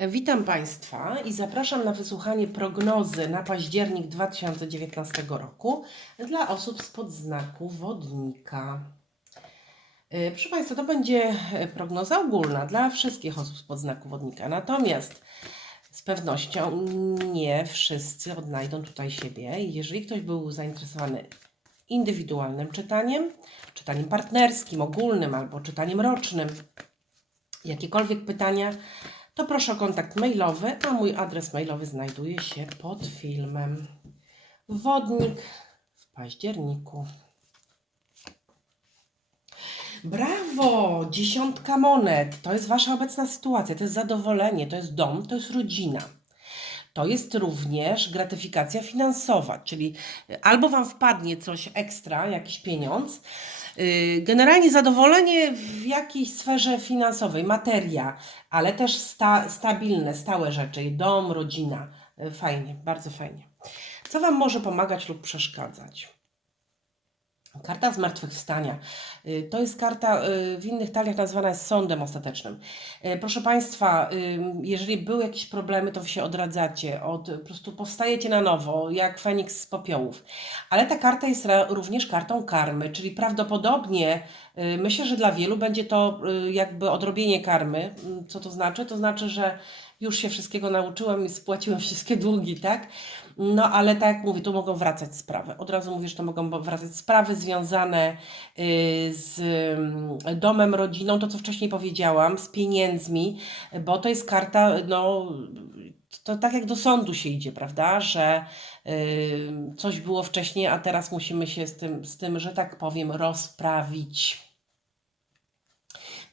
Witam Państwa i zapraszam na wysłuchanie prognozy na październik 2019 roku dla osób spod znaku wodnika. E, Proszę Państwa, to będzie e, prognoza ogólna dla wszystkich osób spod znaku wodnika. Natomiast z pewnością nie wszyscy odnajdą tutaj siebie. Jeżeli ktoś był zainteresowany indywidualnym czytaniem, czytaniem partnerskim, ogólnym albo czytaniem rocznym, jakiekolwiek pytania, to proszę o kontakt mailowy, a mój adres mailowy znajduje się pod filmem. Wodnik w październiku. Brawo! Dziesiątka monet. To jest Wasza obecna sytuacja, to jest zadowolenie, to jest dom, to jest rodzina. To jest również gratyfikacja finansowa, czyli albo Wam wpadnie coś ekstra, jakiś pieniądz, yy, generalnie zadowolenie w jakiejś sferze finansowej, materia, ale też sta, stabilne, stałe rzeczy, dom, rodzina. Yy, Fajnie, bardzo fajnie. Co Wam może pomagać lub przeszkadzać? Karta zmartwychwstania. Y, To jest karta y, w innych taliach nazywana jest sądem ostatecznym. Y, Proszę Państwa, jeżeli były jakieś problemy, to Wy się odradzacie, od, po prostu powstajecie na nowo, jak Feniks z popiołów. Ale ta karta jest również kartą karmy, czyli prawdopodobnie myślę, że dla wielu będzie to jakby odrobienie karmy. Mm, Co to znaczy? To znaczy, że już się wszystkiego nauczyłem i spłaciłem wszystkie długi, tak? No ale tak jak mówię, tu mogą wracać sprawy. Od razu mówię, że to mogą wracać sprawy związane y, z mm, domem, rodziną, to co wcześniej powiedziałam, z pieniędzmi, bo to jest karta, no to tak jak do sądu się idzie, prawda, że y, coś było wcześniej, a teraz musimy się z tym, z tym, że tak powiem, rozprawić.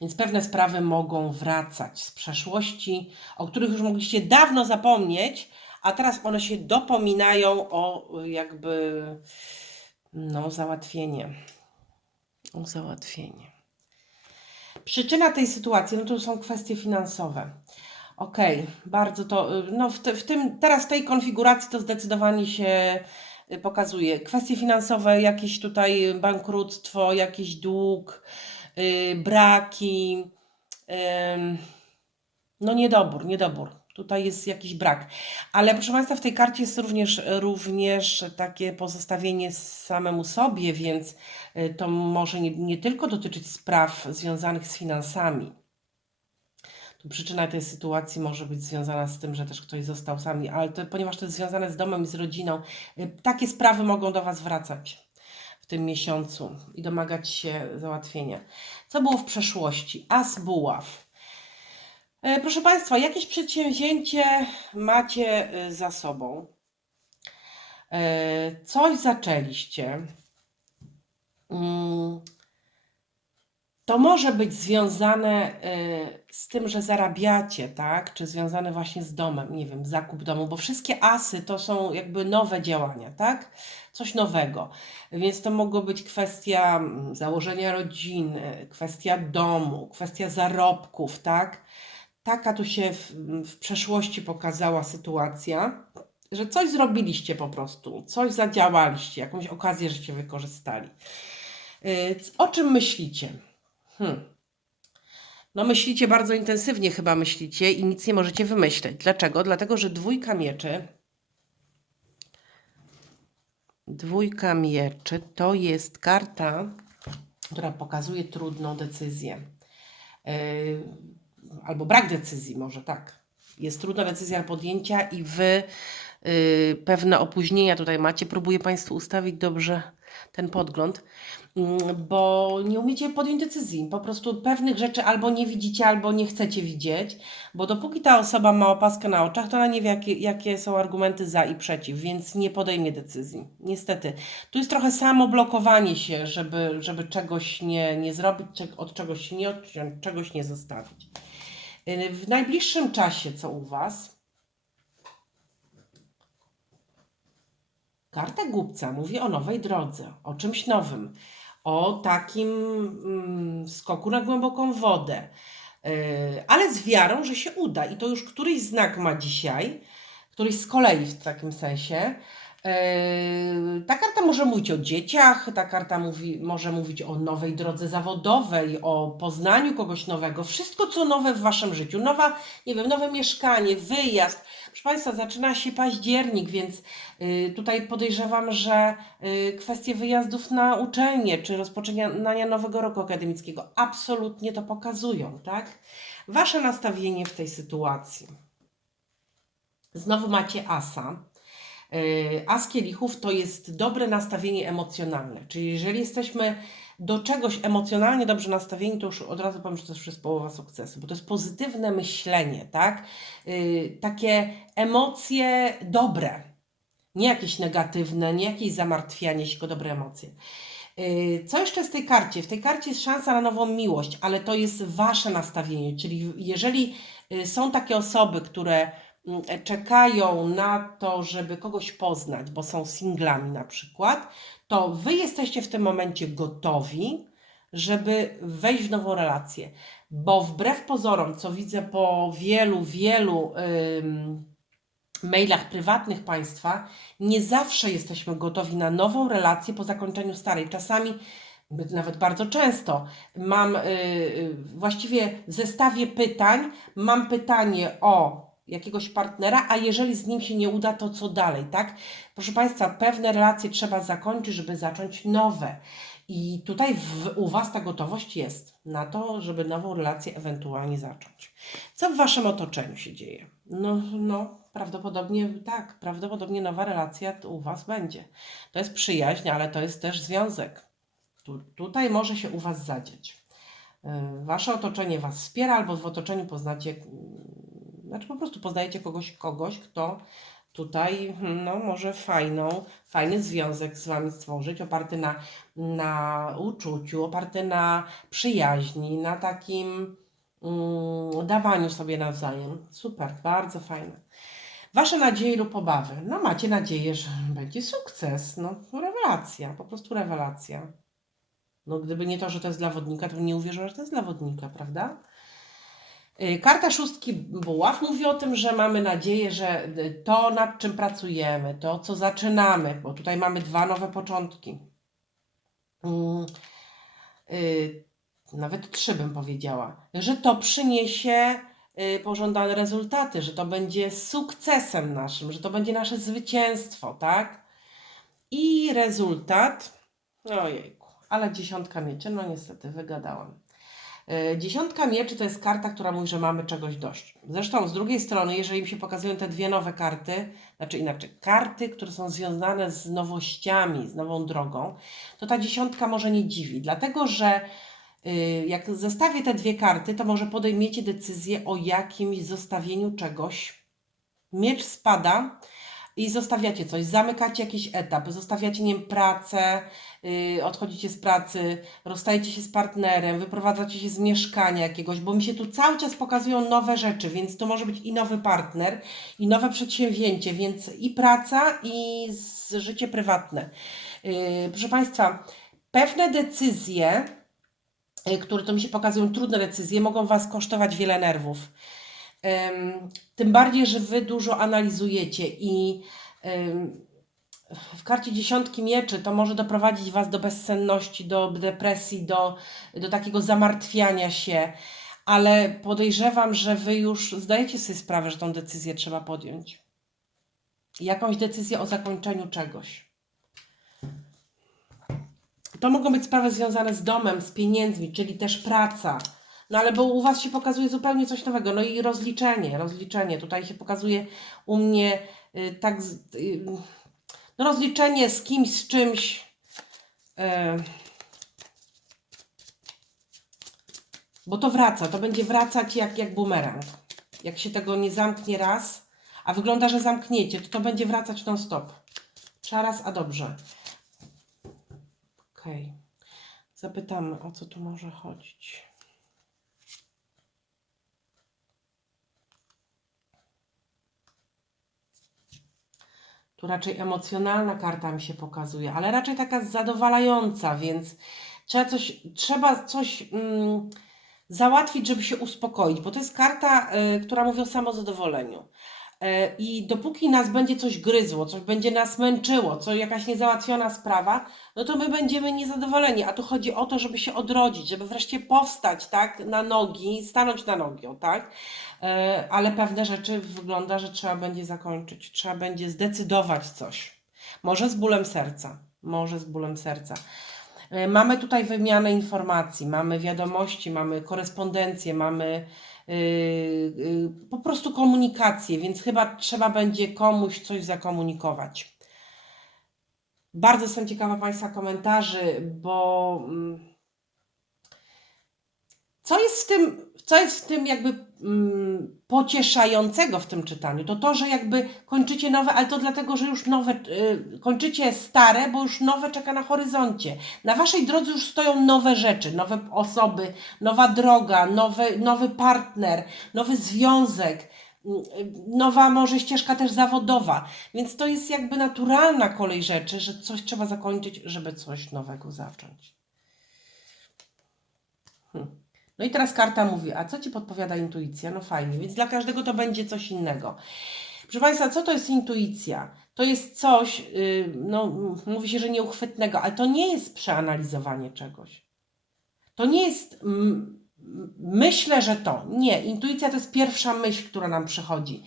Więc pewne sprawy mogą wracać z przeszłości, o których już mogliście dawno zapomnieć, a teraz one się dopominają o jakby no, załatwienie. O załatwienie. Przyczyna tej sytuacji, no to są kwestie finansowe. Okej, bardzo to, no w, te, w tym, teraz w tej konfiguracji to zdecydowanie się y, pokazuje. Kwestie finansowe, jakieś tutaj bankructwo, jakiś dług, y, braki, ym, no niedobór, niedobór. Tutaj jest jakiś brak. Ale proszę Państwa, w tej karcie jest również, również takie pozostawienie samemu sobie, więc y, to może nie, nie tylko dotyczyć spraw związanych z finansami. Tu przyczyna tej sytuacji może być związana z tym, że też ktoś został sami, ale to, ponieważ to jest związane z domem i z rodziną, y, takie sprawy mogą do Was wracać w tym miesiącu i domagać się załatwienia. Co było w przeszłości? As buław. E, Proszę Państwa, jakieś przedsięwzięcie macie y, za sobą. E, Coś zaczęliście. Mm, To może być związane z tym, że zarabiacie, tak? Czy związane właśnie z domem, nie wiem, zakup domu, bo wszystkie asy to są jakby nowe działania, tak? Coś nowego. Więc to mogło być kwestia mm, założenia rodziny, kwestia domu, kwestia zarobków, tak? Taka tu się w, w przeszłości pokazała sytuacja, że coś zrobiliście po prostu, coś zadziałaliście, jakąś okazję, żeście wykorzystali. O czym myślicie? Hmm. No myślicie bardzo intensywnie chyba myślicie i nic nie możecie wymyśleć. Dlaczego? Dlatego, że dwójka mieczy dwójka mieczy to jest karta, która pokazuje trudną decyzję. Yy, albo brak decyzji, może tak. Jest trudna decyzja podjęcia i wy pewne opóźnienia tutaj macie. Próbuję Państwu ustawić dobrze ten podgląd, mm, bo nie umiecie podjąć decyzji. Po prostu pewnych rzeczy albo nie widzicie, albo nie chcecie widzieć, bo dopóki ta osoba ma opaskę na oczach, to ona nie wie, jakie, jakie są argumenty za i przeciw, więc nie podejmie decyzji. Niestety. Tu jest trochę samo blokowanie się, żeby, żeby czegoś nie, nie zrobić, od czegoś nie odciąć, czegoś nie zostawić. Yy, W najbliższym czasie, co u Was? Karta głupca mówi o nowej drodze, o czymś nowym, o takim mm, skoku na głęboką wodę, Yy, ale z wiarą, że się uda. I to już któryś znak ma dzisiaj, któryś z kolei w takim sensie. Yy, może mówić o dzieciach, ta karta mówi, może mówić o nowej drodze zawodowej, o poznaniu kogoś nowego, wszystko co nowe w waszym życiu. Nowa, nie wiem, nowe mieszkanie, wyjazd. Proszę Państwa, zaczyna się październik, więc yy, tutaj podejrzewam, że yy, kwestie wyjazdów na uczelnię czy rozpoczynania nowego roku akademickiego absolutnie to pokazują, tak? Wasze nastawienie w tej sytuacji. Znowu macie asa. Yy, As kielichów to jest dobre nastawienie emocjonalne. Czyli jeżeli jesteśmy do czegoś emocjonalnie dobrze nastawieni, to już od razu powiem, że to już jest połowa sukcesu, bo to jest pozytywne myślenie, tak? Yy, takie emocje dobre, nie jakieś negatywne, nie jakieś zamartwianie tylko dobre emocje. Yy, Co jeszcze z tej karcie? W tej karcie jest szansa na nową miłość, ale to jest wasze nastawienie. Czyli jeżeli są takie osoby, które czekają na to, żeby kogoś poznać, bo są singlami na przykład, to wy jesteście w tym momencie gotowi, żeby wejść w nową relację. Bo wbrew pozorom, co widzę po wielu, wielu mailach prywatnych Państwa, nie zawsze jesteśmy gotowi na nową relację po zakończeniu starej. Czasami, nawet bardzo często, mam y, y, właściwie w zestawie pytań, mam pytanie o jakiegoś partnera, a jeżeli z nim się nie uda, to co dalej, tak? Proszę Państwa, pewne relacje trzeba zakończyć, żeby zacząć nowe. I tutaj w, u Was ta gotowość jest na to, żeby nową relację ewentualnie zacząć. Co w Waszym otoczeniu się dzieje? No, no, prawdopodobnie tak, prawdopodobnie nowa relacja u Was będzie. To jest przyjaźń, ale to jest też związek. Tu, tutaj może się u Was zadzieć. Wasze otoczenie Was wspiera, albo w otoczeniu poznacie, znaczy po prostu poznajecie kogoś, kogoś, kto tutaj hmm, no, może fajną, fajny związek z Wami stworzyć, oparty na, na uczuciu, oparty na przyjaźni, na takim mm, dawaniu sobie nawzajem. Super, bardzo fajne. Wasze nadzieje lub obawy. No macie nadzieję, że będzie sukces. No rewelacja, po prostu rewelacja. No gdyby nie to, że to jest dla wodnika, to nie uwierzyła, że to jest dla wodnika, prawda? Y, Karta szóstki buław mówi o tym, że mamy nadzieję, że y, to, nad czym pracujemy, to, co zaczynamy, bo tutaj mamy dwa nowe początki. Mm, y, Nawet trzy bym powiedziała, że to przyniesie pożądane rezultaty, że to będzie sukcesem naszym, że to będzie nasze zwycięstwo, tak? I rezultat, ojejku, ale dziesiątka mieczy, no niestety, wygadałam. E, Dziesiątka mieczy to jest karta, która mówi, że mamy czegoś dość. Zresztą z drugiej strony, jeżeli mi się pokazują te dwie nowe karty, znaczy inaczej, karty, które są związane z nowościami, z nową drogą, to ta dziesiątka może nie dziwi, dlatego że y, jak zestawię te dwie karty, to może podejmiecie decyzję o jakimś zostawieniu czegoś. Miecz spada i zostawiacie coś, zamykacie jakiś etap, zostawiacie, wiem, pracę, yy, odchodzicie z pracy, rozstajecie się z partnerem, wyprowadzacie się z mieszkania jakiegoś, bo mi się tu cały czas pokazują nowe rzeczy, więc to może być i nowy partner, i nowe przedsięwzięcie, więc i praca, i życie prywatne. Yy, proszę Państwa, pewne decyzje, yy, które to mi się pokazują, trudne decyzje, mogą Was kosztować wiele nerwów. Tym bardziej, że wy dużo analizujecie i w karcie dziesiątki mieczy to może doprowadzić was do bezsenności, do depresji, do, do takiego zamartwiania się, ale podejrzewam, że wy już zdajecie sobie sprawę, że tą decyzję trzeba podjąć. Jakąś decyzję o zakończeniu czegoś. To mogą być sprawy związane z domem, z pieniędzmi, czyli też praca. No ale bo u Was się pokazuje zupełnie coś nowego. No i rozliczenie, rozliczenie. Tutaj się pokazuje u mnie y, tak. Y, no rozliczenie z kimś, z czymś. Y, bo to wraca, to będzie wracać jak, jak bumerang. Jak się tego nie zamknie raz, a wygląda, że zamkniecie, to to będzie wracać non-stop. Trzeba raz, a dobrze. Okej. Zapytamy, o co tu może chodzić. Tu raczej emocjonalna karta mi się pokazuje, ale raczej taka zadowalająca, więc trzeba coś, trzeba coś mm, załatwić, żeby się uspokoić, bo to jest karta, y, która mówi o samozadowoleniu. E, I dopóki nas będzie coś gryzło, coś będzie nas męczyło, co jakaś niezałatwiona sprawa, no to my będziemy niezadowoleni. A tu chodzi o to, żeby się odrodzić, żeby wreszcie powstać, tak, na nogi, stanąć na nogi, tak. E, Ale pewne rzeczy wygląda, że trzeba będzie zakończyć, trzeba będzie zdecydować coś. Może z bólem serca, może z bólem serca. E, Mamy tutaj wymianę informacji, mamy wiadomości, mamy korespondencję, mamy yy, yy, po prostu komunikację, więc chyba trzeba będzie komuś coś zakomunikować. Bardzo jestem ciekawa Państwa komentarzy, bo mm, co jest w tym, co jest w tym jakby pocieszającego w tym czytaniu? To to, że jakby kończycie nowe, ale to dlatego, że już nowe, y, kończycie stare, bo już nowe czeka na horyzoncie. Na Waszej drodze już stoją nowe rzeczy, nowe osoby, nowa droga, nowy, nowy partner, nowy związek, mm, y, nowa może ścieżka też zawodowa. Więc to jest jakby naturalna kolej rzeczy, że coś trzeba zakończyć, żeby coś nowego zacząć. Hmm. No i teraz karta mówi, a co Ci podpowiada intuicja? No fajnie, więc dla każdego to będzie coś innego. Proszę Państwa, co to jest intuicja? To jest coś, yy, no mówi się, że nieuchwytnego, ale to nie jest przeanalizowanie czegoś. To nie jest myślę, że to. Nie, intuicja to jest pierwsza myśl, która nam przychodzi.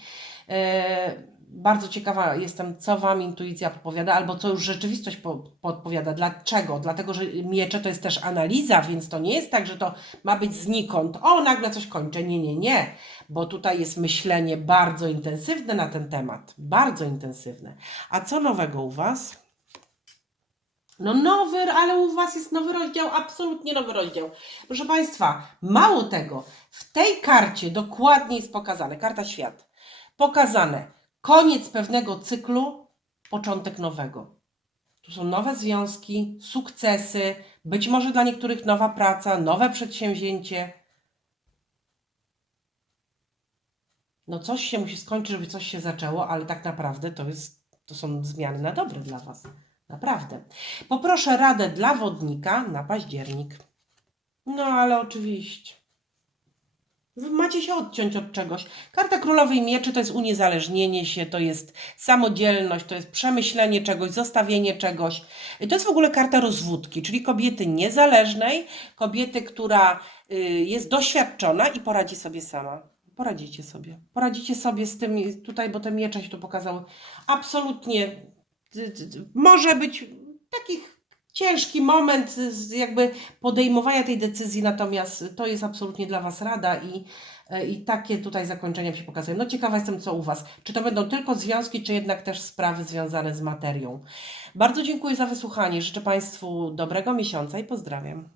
Bardzo ciekawa jestem, co Wam intuicja podpowiada, albo co już rzeczywistość po, podpowiada. Dlaczego? Dlatego, że miecze to jest też analiza, więc to nie jest tak, że to ma być znikąd. O, nagle coś kończę. Nie, nie, nie. Bo tutaj jest myślenie bardzo intensywne na ten temat. Bardzo intensywne. A co nowego u Was? No nowy, ale u Was jest nowy rozdział, absolutnie nowy rozdział. Proszę Państwa, mało tego, w tej karcie dokładnie jest pokazane, karta świat, pokazane koniec pewnego cyklu, początek nowego. Tu są nowe związki, sukcesy, być może dla niektórych nowa praca, nowe przedsięwzięcie. No coś się musi skończyć, żeby coś się zaczęło, ale tak naprawdę to, jest, to są zmiany na dobre dla Was. Naprawdę. Poproszę radę dla wodnika na październik. No ale oczywiście. Macie się odciąć od czegoś. Karta Królowej Mieczy to jest uniezależnienie się, to jest samodzielność, to jest przemyślenie czegoś, zostawienie czegoś. I To jest w ogóle karta rozwódki, czyli kobiety niezależnej, kobiety, która y, jest doświadczona i poradzi sobie sama. Poradzicie sobie. Poradzicie sobie z tym tutaj, bo te miecze się tu pokazały. Absolutnie y, y, może być takich ciężki moment jakby podejmowania tej decyzji, natomiast to jest absolutnie dla Was rada i, e, i takie tutaj zakończenia się pokazują. No ciekawa jestem, co u Was. Czy to będą tylko związki, czy jednak też sprawy związane z materią. Bardzo dziękuję za wysłuchanie. Życzę Państwu dobrego miesiąca i pozdrawiam.